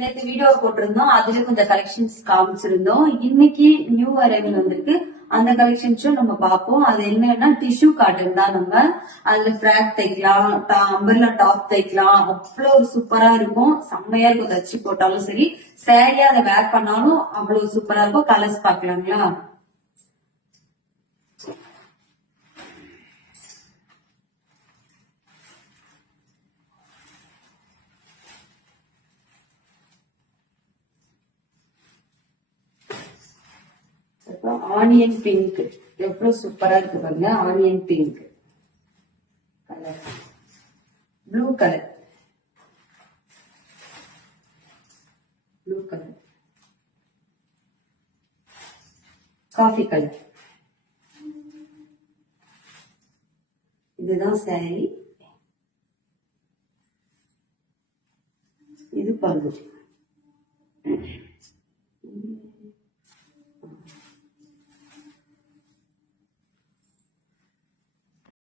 நேற்று வீடியோ போட்டிருந்தோம், அதுல கொஞ்சம் கலெக்ஷன்ஸ் காமிச்சிருந்தோம். இன்னைக்கு நியூ அரைவல் வந்திருக்கு, அந்த கலெக்ஷன்ஸும் நம்ம பார்ப்போம். அது என்னன்னா டிஷ்யூ காட்டன் தான். நம்ம அதுல ஃபிராக் தைக்கலாம், அம்பர்லா டாப் தைக்கலாம். அவ்வளவு ஒரு சூப்பரா இருக்கும், செம்மையா இருக்கும். தச்சு போட்டாலும் சரி, சேரியா அதை வேர் பண்ணாலும் அவ்வளவு சூப்பரா இருக்கும். கலர்ஸ் பாக்கலாங்களா? ஆனியன் பிங்க் எவ்வளவு சூப்பரா இருக்கு பாருங்க. Onion pink colour, blue colour, blue colour, coffee colour. இதுதான் சாரி. இது பல்லு.